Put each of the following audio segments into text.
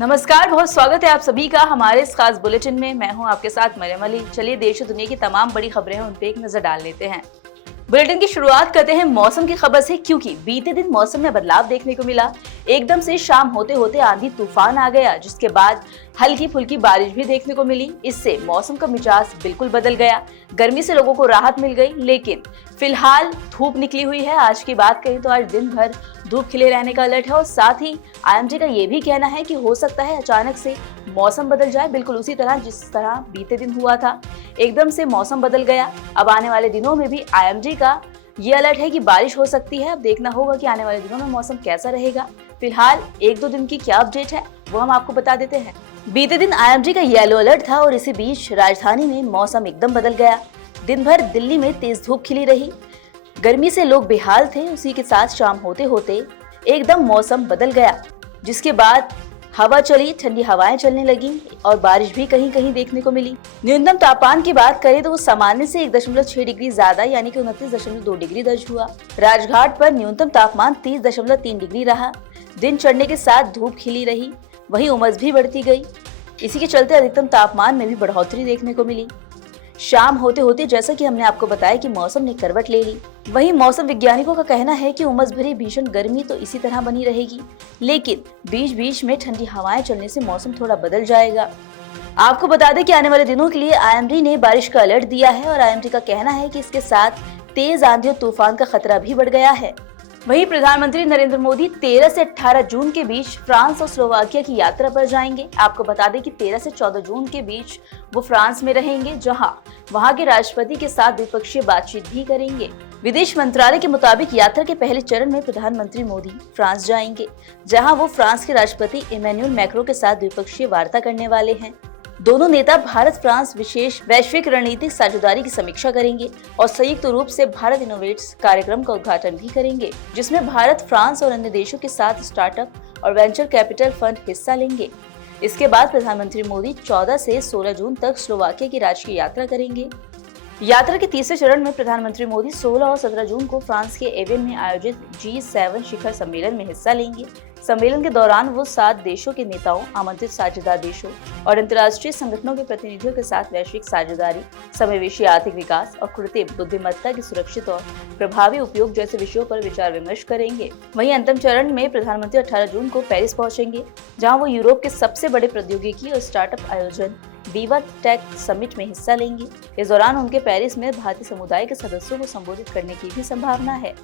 नमस्कार, बहुत स्वागत है आप सभी का हमारे इस खास बुलेटिन में। मैं हूं आपके साथ मरियम अली। चलिए देश और दुनिया की तमाम बड़ी खबरें हैं उन पे एक नजर डाल लेते हैं। बुलेटिन की शुरुआत करते हैं मौसम की खबर से, क्योंकि बीते दिन मौसम में बदलाव देखने को मिला। एकदम से शाम होते होते आंधी तूफान आ गया, जिसके बाद हल्की फुल्की बारिश भी देखने को मिली। इससे मौसम का मिजाज बिल्कुल बदल गया। गर्मी से लोगों को राहत मिल गई, लेकिन फिलहाल धूप निकली हुई है। आज की बात करें तो आज दिन भर धूप खिले रहने का अलर्ट है और साथ ही आईएमडी का ये भी कहना है कि हो सकता है अचानक से मौसम बदल जाए, बिल्कुल उसी तरह जिस तरह बीते दिन हुआ था। एकदम से मौसम बदल गया। अब आने वाले दिनों में भी आईएमडी का ये अलर्ट है कि बारिश हो सकती है। अब देखना होगा कि आने वाले दिनों में मौसम कैसा रहेगा। फिलहाल एक दो दिन की क्या अपडेट है वो हम आपको बता देते हैं। बीते दिन आईएमडी का येलो अलर्ट था और इसी बीच राजधानी में मौसम एकदम बदल गया। दिन भर दिल्ली में तेज धूप खिली रही। गर्मी से लोग बेहाल थे। उसी के साथ शाम होते होते एकदम मौसम बदल गया, जिसके बाद हवा चली, ठंडी हवाएं चलने लगी और बारिश भी कहीं कहीं देखने को मिली। न्यूनतम तापमान की बात करें तो वो सामान्य से 1.6 डिग्री ज्यादा यानी कि 29.2 डिग्री दर्ज हुआ। राजघाट पर न्यूनतम तापमान 30.3 डिग्री रहा। दिन चढ़ने के साथ धूप खिली रही, वहीं उमस भी बढ़ती गई। इसी के चलते अधिकतम तापमान में भी बढ़ोतरी देखने को मिली। शाम होते होते जैसा कि हमने आपको बताया कि मौसम ने करवट ले ली। वहीं मौसम वैज्ञानिकों का कहना है कि उमस भरी भीषण गर्मी तो इसी तरह बनी रहेगी, लेकिन बीच बीच में ठंडी हवाएं चलने से मौसम थोड़ा बदल जाएगा। आपको बता दें कि आने वाले दिनों के लिए आईएमडी ने बारिश का अलर्ट दिया है और आईएमडी का कहना है कि इसके साथ तेज आंधी और तूफान का खतरा भी बढ़ गया है। वहीं प्रधानमंत्री नरेंद्र मोदी 13 से 18 जून के बीच फ्रांस और स्लोवाकिया की यात्रा पर जाएंगे। आपको बता दें कि 13 से 14 जून के बीच वो फ्रांस में रहेंगे, जहां वहां के राष्ट्रपति के साथ द्विपक्षीय बातचीत भी करेंगे। विदेश मंत्रालय के मुताबिक यात्रा के पहले चरण में प्रधानमंत्री मोदी फ्रांस जाएंगे, जहां वो फ्रांस के राष्ट्रपति इमैनुअल मैक्रों के साथ द्विपक्षीय वार्ता करने वाले हैं। दोनों नेता भारत फ्रांस विशेष वैश्विक रणनीतिक साझेदारी की समीक्षा करेंगे और संयुक्त रूप से भारत इनोवेट्स कार्यक्रम का उद्घाटन भी करेंगे, जिसमें भारत, फ्रांस और अन्य देशों के साथ स्टार्टअप और वेंचर कैपिटल फंड हिस्सा लेंगे। इसके बाद प्रधानमंत्री मोदी 14 से 16 जून तक स्लोवाकिया की राजकीय यात्रा करेंगे। यात्रा के तीसरे चरण में प्रधानमंत्री मोदी 16 और 17 जून को फ्रांस के एवियन में आयोजित G7 शिखर सम्मेलन में हिस्सा लेंगे। सम्मेलन के दौरान वो 7 देशों के नेताओं, आमंत्रित साझेदार देशों और अंतर्राष्ट्रीय संगठनों के प्रतिनिधियों के साथ वैश्विक साझेदारी, समावेशी आर्थिक विकास और कृत्रिम बुद्धिमत्ता के सुरक्षित और प्रभावी उपयोग जैसे विषयों पर विचार विमर्श करेंगे। वहीं अंतिम चरण में प्रधानमंत्री 18 जून को पेरिस पहुंचेंगे, जहां वो यूरोप के सबसे बड़े प्रौद्योगिकी और स्टार्टअप आयोजन विवा टेक समिट में हिस्सा लेंगे। इस दौरान उनके पेरिस में भारतीय समुदाय के सदस्यों को संबोधित करने की भी संभावना है।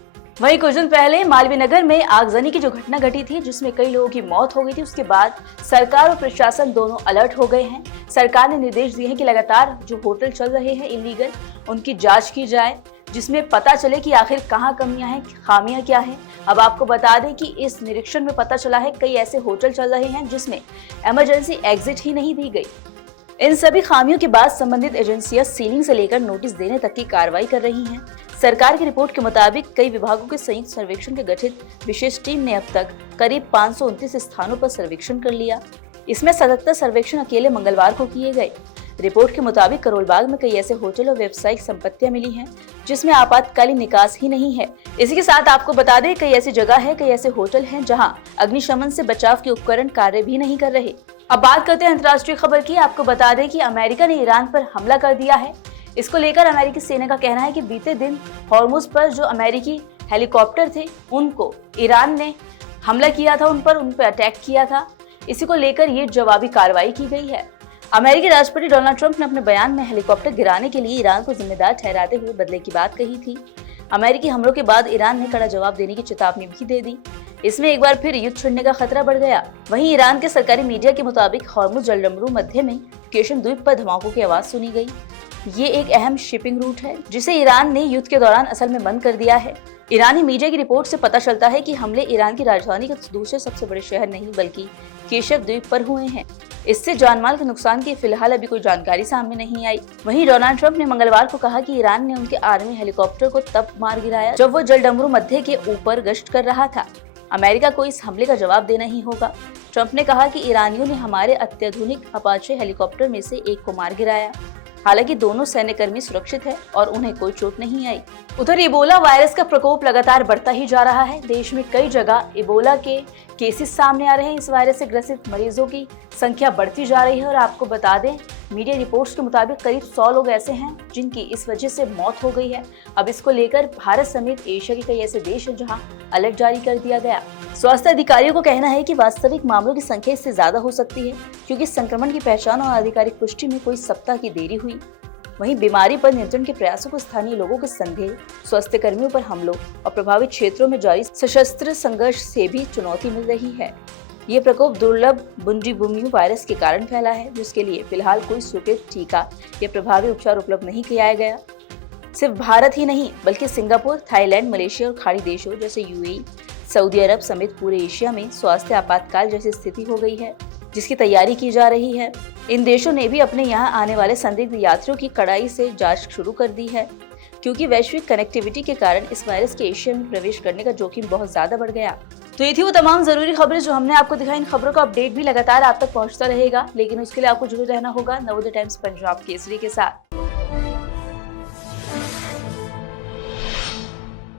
वहीं कुछ दिन पहले मालवीय नगर में आगजनी की जो घटना घटी थी, जिसमें कई लोगों की मौत हो गई थी, उसके बाद सरकार और प्रशासन दोनों अलर्ट हो गए हैं। सरकार ने निर्देश दिए हैं कि लगातार जो होटल चल रहे हैं इलीगल, उनकी जांच की जाए, जिसमें पता चले कि आखिर कहाँ कमियां हैं, खामियां क्या हैं। अब आपको बता दें कि इस निरीक्षण में पता चला है कई ऐसे होटल चल रहे हैं जिसमें इमरजेंसी एग्जिट ही नहीं दी गई। इन सभी खामियों के बाद संबंधित एजेंसियां सीलिंग से लेकर नोटिस देने तक की कार्रवाई कर रही हैं। सरकार की रिपोर्ट के मुताबिक कई विभागों के संयुक्त सर्वेक्षण के गठित विशेष टीम ने अब तक करीब 529 स्थानों पर सर्वेक्षण कर लिया। इसमें 77 सर्वेक्षण अकेले मंगलवार को किए गए। रिपोर्ट के मुताबिक करोलबाग में कई ऐसे होटल और व्यावसायिक संपत्तियां मिली हैं जिसमें आपातकालीन निकास ही नहीं है। इसी के साथ आपको बता दें कई ऐसी जगह है, कई ऐसे होटल हैं जहां अग्निशमन से बचाव के उपकरण कार्य भी नहीं कर रहे। अब बात करते हैं अंतर्राष्ट्रीय खबर की। आपको बता दें कि अमेरिका ने ईरान पर हमला कर दिया है। इसको लेकर अमेरिकी सेना का कहना है कि बीते दिन हॉर्मुज पर जो अमेरिकी हेलीकॉप्टर थे उनको ईरान ने हमला किया था, उन पर अटैक किया था। इसी को लेकर ये जवाबी कार्रवाई की गई है। अमेरिकी राष्ट्रपति डोनाल्ड ट्रंप ने अपने बयान में हेलीकॉप्टर गिराने के लिए ईरान को जिम्मेदार ठहराते हुए बदले की बात कही थी। अमेरिकी हमलों के बाद ईरान ने कड़ा जवाब देने की चेतावनी भी दे दी। इसमें एक बार फिर युद्ध छिड़ने का खतरा बढ़ गया। वहीं ईरान के सरकारी मीडिया के मुताबिक हॉर्मुज जलडमरू मध्य में केशन द्वीप पर धमाकों की आवाज सुनी गई। ये एक अहम शिपिंग रूट है जिसे ईरान ने युद्ध के दौरान असल में बंद कर दिया है। ईरानी मीडिया की रिपोर्ट से पता चलता है कि हमले ईरान की राजधानी के दूसरे सबसे बड़े शहर नहीं बल्कि केशव द्वीप पर हुए हैं। इससे जानमाल के नुकसान की फिलहाल अभी कोई जानकारी सामने नहीं आई। वहीं डोनाल्ड ट्रंप ने मंगलवार को कहा कि ईरान ने उनके आर्मी हेलीकॉप्टर को तब मार गिराया जब वो जलडमरू मध्य के ऊपर गश्त कर रहा था। अमेरिका को इस हमले का जवाब देना ही होगा। ट्रंप ने कहा कि ईरानियों ने हमारे अत्याधुनिक अपाचे हेलीकॉप्टर में से एक को मार गिराया। हालांकि दोनों सैन्यकर्मी सुरक्षित है और उन्हें कोई चोट नहीं आई। उधर इबोला वायरस का प्रकोप लगातार बढ़ता ही जा रहा है। देश में कई जगह इबोला के केसेस सामने आ रहे हैं। इस वायरस से ग्रसित मरीजों की संख्या बढ़ती जा रही है और आपको बता दें, मीडिया रिपोर्ट्स के मुताबिक करीब 100 लोग ऐसे हैं जिनकी इस वजह से मौत हो गई है। अब इसको लेकर भारत समेत एशिया के कई ऐसे देश हैं जहां अलर्ट जारी कर दिया गया। स्वास्थ्य अधिकारियों को कहना है कि वास्तविक मामलों की संख्या इससे ज्यादा हो सकती है, क्योंकि संक्रमण की पहचान और आधिकारिक पुष्टि में कोई सप्ताह की देरी हुई। वहीं बीमारी पर नियंत्रण के प्रयासों को स्थानीय लोगों के संदेह, स्वास्थ्य कर्मियों पर हमलों और प्रभावित क्षेत्रों में जारी सशस्त्र संघर्ष से भी चुनौती मिल रही है। ये प्रकोप दुर्लभ बुंडीबुम्यू वायरस के कारण फैला है, जिसके लिए फिलहाल कोई स्वीकृत टीका या प्रभावी उपचार उपलब्ध नहीं किया गया। सिर्फ भारत ही नहीं बल्कि सिंगापुर, थाईलैंड, मलेशिया और खाड़ी देशों जैसे यूएई, सऊदी अरब समेत पूरे एशिया में स्वास्थ्य आपातकाल जैसी स्थिति हो गई है, जिसकी तैयारी की जा रही है। इन देशों ने भी अपने यहाँ आने वाले संदिग्ध यात्रियों की कड़ाई से जांच शुरू कर दी है, क्योंकि वैश्विक कनेक्टिविटी के कारण इस वायरस के एशिया में प्रवेश करने का जोखिम बहुत ज्यादा बढ़ गया। तो ये थी वो तमाम जरूरी खबरें जो हमने आपको दिखाई। इन खबरों का अपडेट भी लगातार आप तक पहुंचता रहेगा, लेकिन उसके लिए आपको जुड़े रहना होगा नवोदय टाइम्स पंजाब केसरी के साथ।